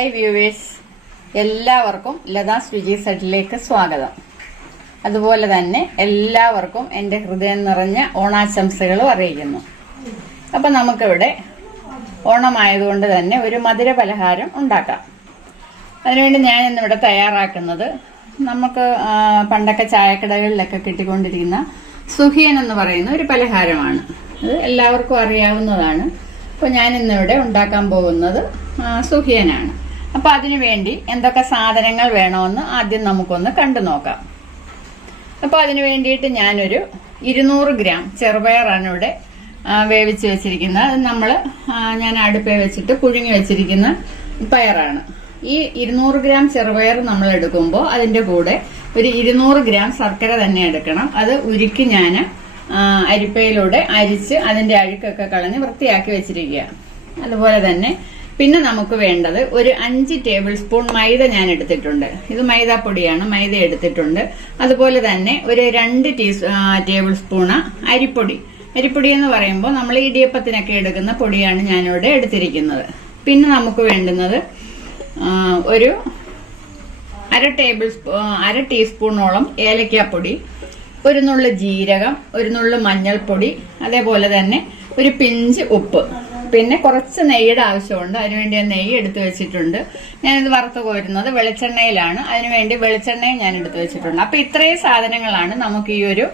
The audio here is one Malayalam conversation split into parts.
ഹൈ വ്യൂവേഴ്സ്, എല്ലാവർക്കും ലതാസ് രുചി സെറ്റിലേക്ക് സ്വാഗതം. അതുപോലെ തന്നെ എല്ലാവർക്കും എൻ്റെ ഹൃദയം നിറഞ്ഞ ഓണാശംസകളും അറിയിക്കുന്നു. അപ്പം നമുക്കിവിടെ ഓണമായതുകൊണ്ട് തന്നെ ഒരു മധുര പലഹാരം ഉണ്ടാക്കാം. അതിനുവേണ്ടി ഞാൻ ഇന്നിവിടെ തയ്യാറാക്കുന്നത് നമുക്ക് പണ്ടൊക്കെ ചായക്കടകളിലൊക്കെ കിട്ടിക്കൊണ്ടിരിക്കുന്ന സുഖിയൻ എന്ന് പറയുന്ന ഒരു പലഹാരമാണ്. അത് എല്ലാവർക്കും അറിയാവുന്നതാണ്. അപ്പോൾ ഞാൻ ഇന്നിവിടെ ഉണ്ടാക്കാൻ പോകുന്നത് സുഖിയനാണ്. അപ്പോൾ അതിനു വേണ്ടി എന്തൊക്കെ സാധനങ്ങൾ വേണമെന്ന് ആദ്യം നമുക്കൊന്ന് കണ്ടു നോക്കാം. അപ്പോൾ അതിനു വേണ്ടിയിട്ട് ഞാനൊരു 200 ഗ്രാം ചെറുപയറാണ് ഇവിടെ വേവിച്ച് വെച്ചിരിക്കുന്നത്. അത് ഞാൻ അടുപ്പേ വെച്ചിട്ട് പുഴുങ്ങി വെച്ചിരിക്കുന്ന പയറാണ്. ഈ 200 ഗ്രാം ചെറുപയർ നമ്മൾ എടുക്കുമ്പോൾ അതിൻ്റെ കൂടെ ഒരു 200 ഗ്രാം ശർക്കര തന്നെ എടുക്കണം. അത് ഉരുക്കി ഞാൻ അരിപ്പയിലൂടെ അരിച്ച് അതിൻ്റെ അഴുക്കൊക്കെ കളഞ്ഞ് വൃത്തിയാക്കി വെച്ചിരിക്കുക. അതുപോലെ തന്നെ പിന്നെ നമുക്ക് വേണ്ടത് ഒരു 5 ടേബിൾ സ്പൂൺ മൈദ ഞാൻ എടുത്തിട്ടുണ്ട്. ഇത് മൈദാപ്പൊടിയാണ്, മൈദ എടുത്തിട്ടുണ്ട്. അതുപോലെ തന്നെ ഒരു 2 ടേബിൾ സ്പൂണ് അരിപ്പൊടി. അരിപ്പൊടി എന്ന് പറയുമ്പോൾ നമ്മൾ ഇടിയപ്പത്തിനൊക്കെ എടുക്കുന്ന പൊടിയാണ് ഞാനിവിടെ എടുത്തിരിക്കുന്നത്. പിന്നെ നമുക്ക് വേണ്ടുന്നത് ഒരു അര ടീസ്പൂണോളം ഏലക്കാപ്പൊടി, ഒരു നുള്ളു ജീരകം, ഒരു നുള്ളു മഞ്ഞൾപ്പൊടി, അതേപോലെ തന്നെ ഒരു പിഞ്ച് ഉപ്പ്, പിന്നെ കുറച്ച് നെയ്യുടെ ആവശ്യമുണ്ട്. അതിനുവേണ്ടി ഞാൻ നെയ്യ് എടുത്തു വെച്ചിട്ടുണ്ട്. ഞാനിത് വറുത്ത് കോരുന്നത് വെളിച്ചെണ്ണയിലാണ്. അതിനുവേണ്ടി വെളിച്ചെണ്ണയും ഞാൻ എടുത്തു വെച്ചിട്ടുണ്ട്. അപ്പൊ ഇത്രയും സാധനങ്ങളാണ് നമുക്ക് ഈ ഒരു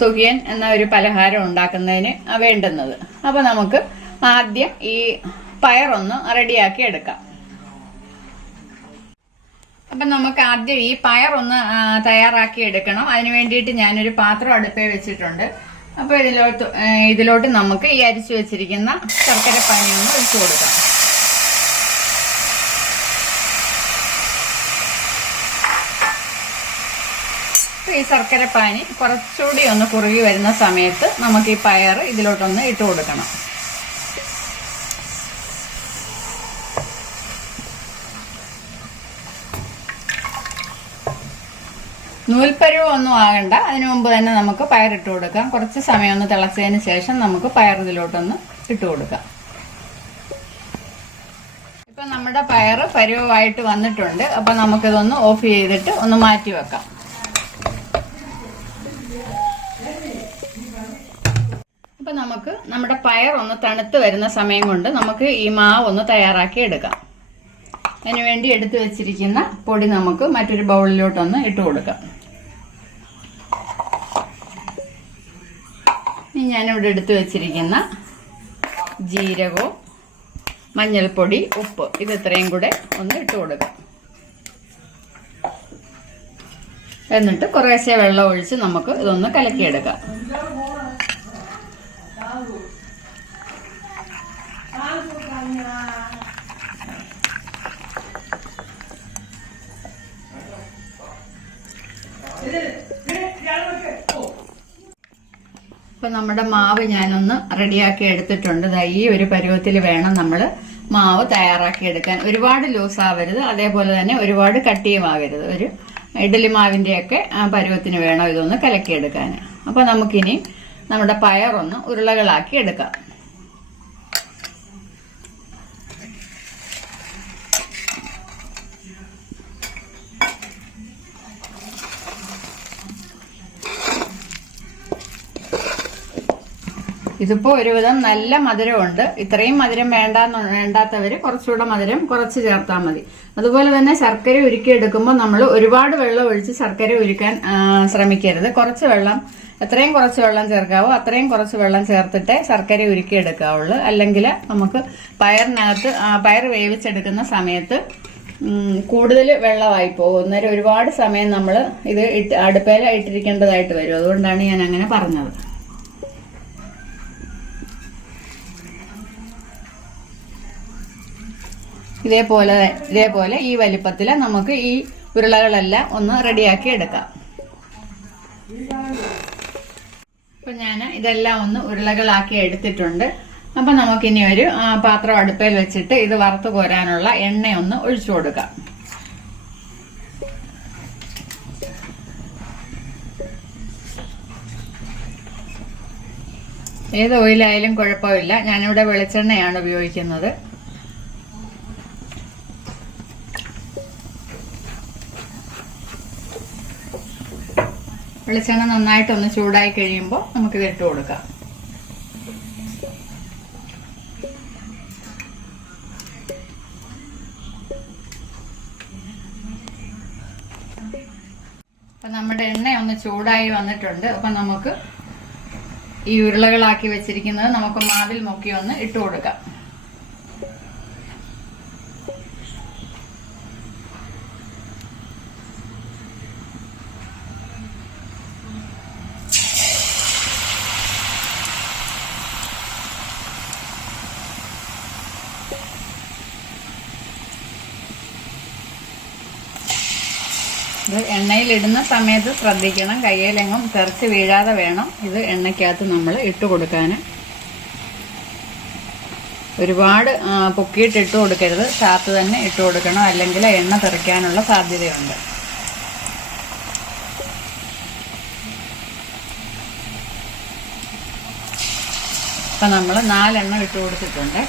സുഖിയൻ എന്ന ഒരു പലഹാരം ഉണ്ടാക്കുന്നതിന് വേണ്ടുന്നത്. അപ്പൊ നമുക്ക് ആദ്യം ഈ പയറൊന്ന് റെഡിയാക്കി എടുക്കാം. അപ്പൊ നമുക്ക് ആദ്യം ഈ പയറൊന്ന് തയ്യാറാക്കി എടുക്കണം. അതിന് വേണ്ടിയിട്ട് ഞാനൊരു പാത്രം അടുപ്പേ വെച്ചിട്ടുണ്ട്. അപ്പൊ ഇതിലോട്ട് നമുക്ക് ഈ അരിച്ചു വെച്ചിരിക്കുന്ന ശർക്കര പാനി ഒന്ന് ഒഴിച്ചു കൊടുക്കാം. ഈ ശർക്കര പാനി കുറച്ചുകൂടി ഒന്ന് കുറുകി വരുന്ന സമയത്ത് നമുക്ക് ഈ പയർ ഇതിലോട്ടൊന്ന് ഇട്ട് കൊടുക്കണം. നൂൽപ്പരുവം ഒന്നും ആകണ്ട. അതിനു മുമ്പ് തന്നെ നമുക്ക് പയറിട്ട് കൊടുക്കാം. കുറച്ച് സമയം ഒന്ന് തിളച്ചതിന് ശേഷം നമുക്ക് പയർ ഇതിലോട്ടൊന്ന് ഇട്ട് കൊടുക്കാം. ഇപ്പൊ നമ്മുടെ പയർ പരുവമായിട്ട് വന്നിട്ടുണ്ട്. അപ്പൊ നമുക്കിതൊന്ന് ഓഫ് ചെയ്തിട്ട് ഒന്ന് മാറ്റി വെക്കാം. അപ്പൊ നമുക്ക് നമ്മുടെ പയർ ഒന്ന് തണുത്ത് വരുന്ന സമയം കൊണ്ട് നമുക്ക് ഈ മാവ് ഒന്ന് തയ്യാറാക്കി എടുക്കാം. അതിനുവേണ്ടി എടുത്തു വെച്ചിരിക്കുന്ന പൊടി നമുക്ക് മറ്റൊരു ബൗളിലോട്ടൊന്ന് ഇട്ട് കൊടുക്കാം. ഞാനിവിടെ എടുത്തു വെച്ചിരിക്കുന്ന ജീരകവും മഞ്ഞൾപ്പൊടി, ഉപ്പ്, ഇത് ഇത്രയും കൂടെ ഒന്ന് ഇട്ട് കൊടുക്കാം. എന്നിട്ട് കുറേശ്ശെ വെള്ളം ഒഴിച്ച് നമുക്ക് ഇതൊന്ന് കലക്കിയെടുക്കാം. ഇപ്പൊ നമ്മുടെ മാവ് ഞാനൊന്ന് റെഡിയാക്കി എടുത്തിട്ടുണ്ട്. ഈ ഒരു പരുവത്തിൽ വേണം നമ്മൾ മാവ് തയ്യാറാക്കി എടുക്കാൻ. ഒരുപാട് ലൂസ് ആവരുത്, അതേപോലെ തന്നെ ഒരുപാട് കട്ടിയും ആകരുത്. ഒരു ഇഡലി മാവിന്റെയൊക്കെ പരുവത്തിന് വേണം ഇതൊന്ന് കലക്കിയെടുക്കാൻ. അപ്പൊ നമുക്കിനി നമ്മുടെ പയറൊന്ന് ഉരുളകളാക്കി എടുക്കാം. ഇതിപ്പോ ഒരുവിധം നല്ല മധുരമുണ്ട്. ഇത്രയും മധുരം വേണ്ടാത്തവര് കുറച്ചുകൂടെ മധുരം കുറച്ച് ചേർത്താൽ മതി. അതുപോലെ തന്നെ ശർക്കര ഉരുക്കിയെടുക്കുമ്പോൾ നമ്മൾ ഒരുപാട് വെള്ളം ഒഴിച്ച് ശർക്കര ഉരുക്കാൻ ശ്രമിക്കരുത്. കുറച്ച് വെള്ളം, എത്രയും കുറച്ച് വെള്ളം ചേർക്കാവോ അത്രയും കുറച്ച് വെള്ളം ചേർത്തിട്ടേ ശർക്കര ഉരുക്കിയെടുക്കാവുള്ളൂ. അല്ലെങ്കിൽ നമുക്ക് പയറിനകത്ത് പയർ വേവിച്ചെടുക്കുന്ന സമയത്ത് കൂടുതൽ വെള്ളമായി പോകും. അന്നേരം ഒരുപാട് സമയം നമ്മൾ ഇത് അടുപ്പേല ഇട്ടിരിക്കേണ്ടതായിട്ട് വരും. അതുകൊണ്ടാണ് ഞാൻ അങ്ങനെ പറഞ്ഞത്. ഇതേപോലെ ഈ വലിപ്പത്തിൽ നമുക്ക് ഈ ഉരുളകളെല്ലാം ഒന്ന് റെഡിയാക്കി എടുക്കാം. ഇപ്പൊ ഞാൻ ഇതെല്ലാം ഒന്ന് ഉരുളകളാക്കി എടുത്തിട്ടുണ്ട്. അപ്പൊ നമുക്കിനി ഒരു പാത്രം അടുപ്പയിൽ വെച്ചിട്ട് ഇത് വറുത്ത് കോരാനുള്ള എണ്ണയൊന്ന് ഒഴിച്ചു കൊടുക്കാം. ഏത് ഓയിലായാലും കുഴപ്പമില്ല. ഞാനിവിടെ വെളിച്ചെണ്ണയാണ് ഉപയോഗിക്കുന്നത്. വെളിച്ചെണ്ണ നന്നായിട്ടൊന്ന് ചൂടായി കഴിയുമ്പോൾ നമുക്കിത് ഇട്ട് കൊടുക്കാം. അപ്പം നമ്മുടെ എണ്ണ ഒന്ന് ചൂടായി വന്നിട്ടുണ്ട്. അപ്പം നമുക്ക് ഈ ഉരുളകളാക്കി വെച്ചിരിക്കുന്നത് നമുക്ക് മാവിൽ മുക്കി ഒന്ന് ഇട്ട് കൊടുക്കാം. ഇത് എണ്ണയിലിടുന്ന സമയത്ത് ശ്രദ്ധിക്കണം, കയ്യിലെങ്ങും തെറിച്ച് വീഴാതെ വേണം ഇത് എണ്ണയ്ക്കകത്ത് നമ്മൾ ഇട്ട് കൊടുക്കാൻ. ഒരുപാട് പൊക്കിയിട്ട് ഇട്ട് കൊടുക്കരുത്, ചാത്ത് തന്നെ ഇട്ട് കൊടുക്കണം, അല്ലെങ്കിൽ എണ്ണ തെറിക്കാനുള്ള സാധ്യതയുണ്ട്. അപ്പം നമ്മൾ 4 എണ്ണം ഇട്ട് കൊടുത്തിട്ടുണ്ട്.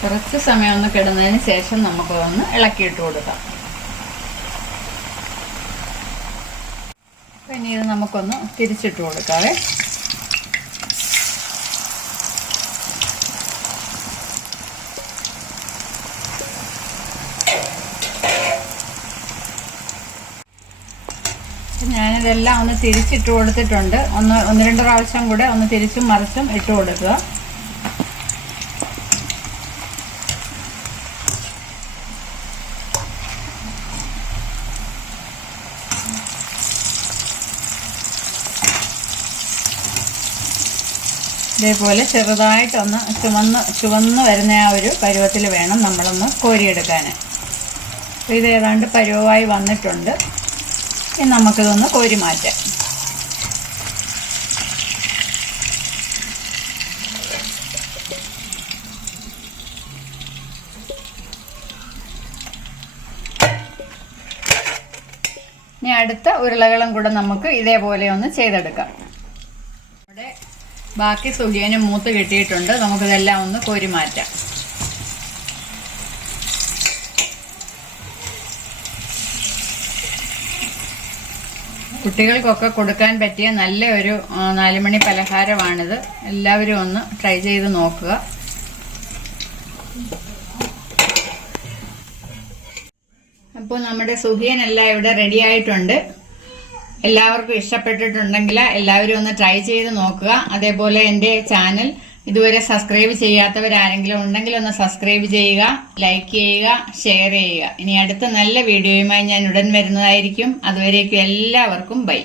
കുറച്ച് സമയം ഒന്ന് കിടന്നതിന് ശേഷം നമുക്കൊന്ന് ഇളക്കിയിട്ട് കൊടുക്കാം. പിന്നെ ഇത് നമുക്കൊന്ന് തിരിച്ചിട്ട് കൊടുക്കാവേ. ഞാനിതെല്ലാം ഒന്ന് തിരിച്ചിട്ട് കൊടുത്തിട്ടുണ്ട്. ഒന്ന് 2 പ്രാവശ്യം കൂടെ ഒന്ന് തിരിച്ചും മറിച്ചും ഇട്ട് കൊടുക്കുക. ഇതേപോലെ ചെറുതായിട്ടൊന്ന് ചുവന്ന് വരുന്ന ആ ഒരു പരുവത്തിൽ വേണം നമ്മളൊന്ന് കോരിയെടുക്കാൻ. അപ്പോൾ ഇത് ഏതാണ്ട് പരുവമായി വന്നിട്ടുണ്ട്. ഇനി നമുക്കിതൊന്ന് കോരി മാറ്റാം. ഇനി അടുത്ത ഉരുളകളും കൂടെ നമുക്ക് ഇതേപോലെ ഒന്ന് ചെയ്തെടുക്കാം. ഇവിടെ ബാക്കി സുഖിയനും മൂത്ത് കിട്ടിയിട്ടുണ്ട്. നമുക്കിതെല്ലാം ഒന്ന് കോരി മാറ്റാം. കുട്ടികൾക്കൊക്കെ കൊടുക്കാൻ പറ്റിയ നല്ല ഒരു 4 മണി പലഹാരമാണിത്. എല്ലാവരും ഒന്ന് ട്രൈ ചെയ്ത് നോക്കുക. അപ്പോൾ നമ്മുടെ സുഖിയൻ എല്ലാം ഇവിടെ റെഡി ആയിട്ടുണ്ട്. എല്ലാവർക്കും ഇഷ്ടപ്പെട്ടിട്ടുണ്ടെങ്കിൽ എല്ലാവരും ഒന്ന് ട്രൈ ചെയ്ത് നോക്കുക. അതേപോലെ എൻ്റെ ചാനൽ ഇതുവരെ സബ്സ്ക്രൈബ് ചെയ്യാത്തവരാരെങ്കിലും ഉണ്ടെങ്കിൽ ഒന്ന് സബ്സ്ക്രൈബ് ചെയ്യുക, ലൈക്ക് ചെയ്യുക, ഷെയർ ചെയ്യുക. ഇനി അടുത്ത നല്ല വീഡിയോയുമായി ഞാൻ ഉടൻ വരുന്നതായിരിക്കും. അതുവരേക്കും എല്ലാവർക്കും ബൈ.